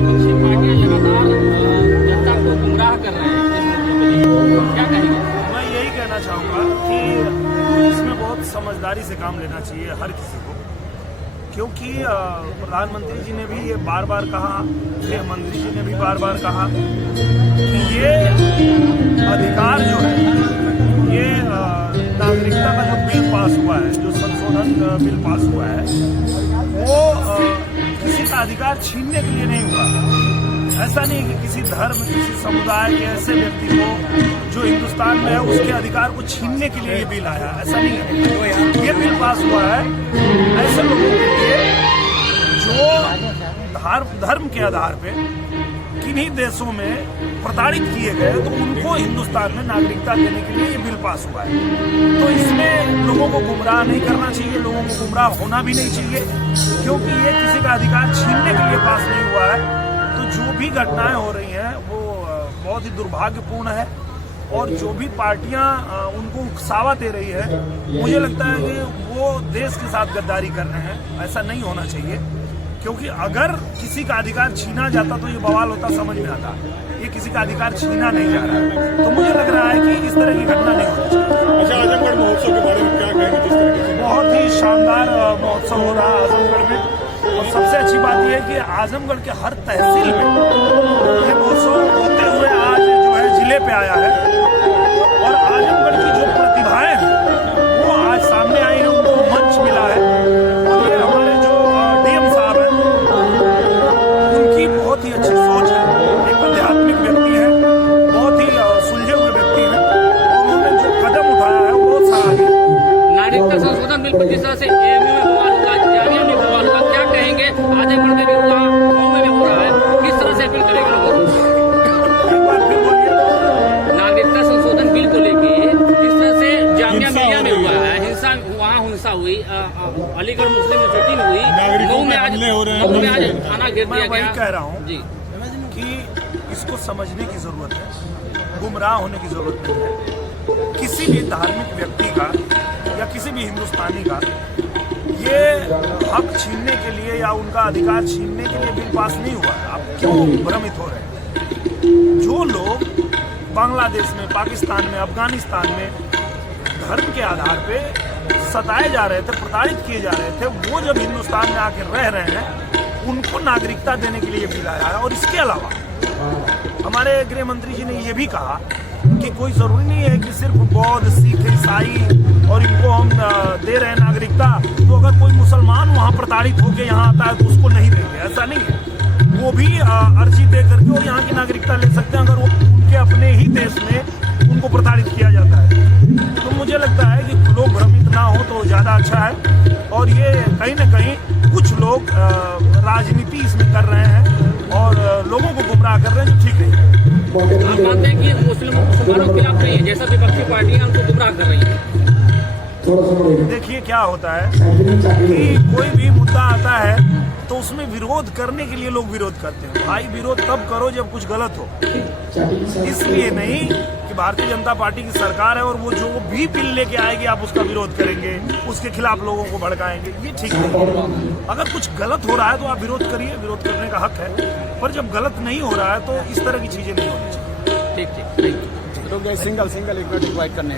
विपक्षी पार्टियां लगातार जनता को गुमराह कर रहे हैं इस मुद्दे को लेकर, क्या कहेंगे? मैं यही कहना चाहूँगा कि इसमें बहुत समझदारी से काम लेना चाहिए हर किसी को, क्योंकि प्रधानमंत्री जी ने भी ये बार बार कहा, गृह मंत्री जी ने भी बार बार कहा कि ये अधिकार जो है, ये नागरिकता का जो बिल पास हुआ है, जो संशोधन बिल पास हुआ है, वो किसी का अधिकार छीनने के लिए नहीं हुआ। ऐसा नहीं कि किसी धर्म, किसी समुदाय के ऐसे व्यक्ति को जो हिंदुस्तान में है उसके अधिकार को छीनने के लिए ये बिल आया, ऐसा नहीं है। ये बिल पास हुआ है ऐसे लोगों के लिए जो धर्म के आधार पे किन्हीं देशों में प्रताड़ित किए गए, तो उनको हिंदुस्तान में नागरिकता देने के लिए ये बिल पास हुआ है। तो इसमें लोगों को गुमराह नहीं करना चाहिए, लोगों को गुमराह होना भी नहीं चाहिए, क्योंकि ये किसी का अधिकार छीनने के लिए पास नहीं हुआ है। तो जो भी घटनाएं हो रही हैं वो बहुत ही दुर्भाग्यपूर्ण है, और जो भी पार्टियां उनको उकसावा दे रही है, मुझे लगता है कि वो देश के साथ गद्दारी कर रहे हैं। ऐसा नहीं होना चाहिए, क्योंकि अगर किसी का अधिकार छीना जाता तो ये बवाल होता, समझ में आता। ये किसी का अधिकार छीना नहीं जा रहा है, तो मुझे लग रहा है कि इस तरह की घटना नहीं होनी चाहिए। अच्छा, आजमगढ़ महोत्सव के बारे में क्या कहेंगे? जिस तरीके से बहुत ही शानदार महोत्सव हो रहा है आजमगढ़ में, और सबसे अच्छी बात यह है कि आजमगढ़ के हर तहसील में ये महोत्सव होते हुए आज जो है जिले पे आया है, और आजमगढ़ की जो प्रतिभाएं हैं वो आज सामने आई हैं, उनको मंच मिला है। और ये हमारे जो डीएम साहब हैं, उनकी बहुत ही अच्छी सोच है, एक आध्यात्मिक व्यक्ति है, बहुत ही सुलझे हुए व्यक्ति हैं, और उन्होंने जो कदम उठाया है वो बहुत सराहनीय है। नागरिकता संशोधन बिल पर जिस तरह से एएमयू में बवाल हुआ, जामिया में बवाल हुआ, क्या कहेंगे? आजमगढ़ में भी हुआ, गाँव में भी हो रहा है, किस तरह से अपील करेंगे लोगों को? एक बार फिर बोलिए। नागरिकता संशोधन बिल को लेके जिस तरह से जामिया मिलिया में हुआ है, वहाँ हिंसा हुई, अलीगढ़ मुस्लिम यूनिवर्सिटी में हुई, मऊ में आज थाना घेर दिया गया। मैं वही कह रहा हूँ जी कि इसको समझने की जरूरत है, गुमराह होने की जरूरत नहीं है। किसी भी धार्मिक व्यक्ति का या किसी भी हिंदुस्तानी का ये हक छीनने के लिए या उनका अधिकार छीनने के लिए बिल पास नहीं हुआ है। आप क्यों भ्रमित हो रहे हैं? जो लोग बांग्लादेश में, पाकिस्तान में, अफगानिस्तान में धर्म के आधार पे सताए जा रहे थे, प्रताड़ित किए जा रहे थे, वो जब हिंदुस्तान में आके रह रहे हैं, उनको नागरिकता देने के लिए बिल आया है। और इसके अलावा हमारे गृह मंत्री जी ने ये भी कहा कि कोई जरूरी नहीं है कि सिर्फ बौद्ध, सिख, ईसाई और इनको हम दे रहे हैं नागरिकता, तो अगर कोई मुसलमान वहाँ प्रताड़ित होकर यहाँ आता है तो उसको नहीं देंगे, ऐसा नहीं है। वो भी अर्जी दे करके और यहाँ की नागरिकता ले सकते हैं, अगर वो उनके अपने ही देश में उनको प्रताड़ित किया जाता है। तो मुझे लगता है कि लोग भ्रमित ना हो तो ज़्यादा अच्छा है, और ये कहीं ना कहीं कुछ लोग राजनीति इसमें कर रहे हैं और लोगों को गुमराह कर रहे हैं, जो ठीक नहीं है। आप मानते हैं कि मुसलमानों के खिलाफ नहीं है, जैसा विपक्षी पार्टियां उनको गुमराह कर रही हैं? देखिए क्या होता है कि कोई भी मुद्दा आता है तो उसमें विरोध करने के लिए लोग विरोध करते हैं। भाई, विरोध तब करो जब कुछ गलत हो, इसलिए नहीं कि भारतीय जनता पार्टी की सरकार है और वो जो भी बिल लेके आएगी आप उसका विरोध करेंगे, उसके खिलाफ लोगों को भड़काएंगे, ये ठीक नहीं है। अगर कुछ गलत हो रहा है तो आप विरोध करिए, विरोध करने का हक है, पर जब गलत नहीं हो रहा है तो इस तरह की चीजें नहीं होनी चाहिए। ठीक। सिंगल एक मिनट इन्वाइट करने